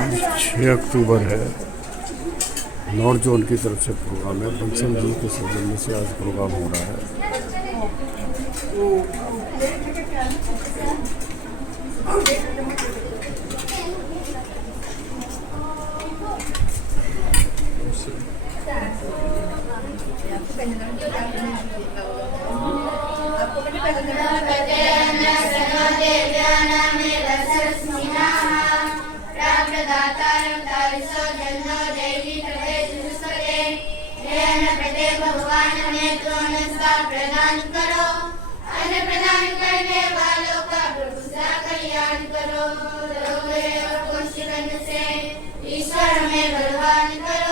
6 अक्टूबर है। North zone की तरफ से प्रोग्राम है। बंसल जी के सौजन्य से आज प्रोग्राम हो रहा है। भगवान हमें तो अनुष्ठा प्रदान करो, अन्न प्रदान करने वालों का प्रभु सा कल्याण करो। रोगे और कोशिश से ईश्वर हमें बलवान करो।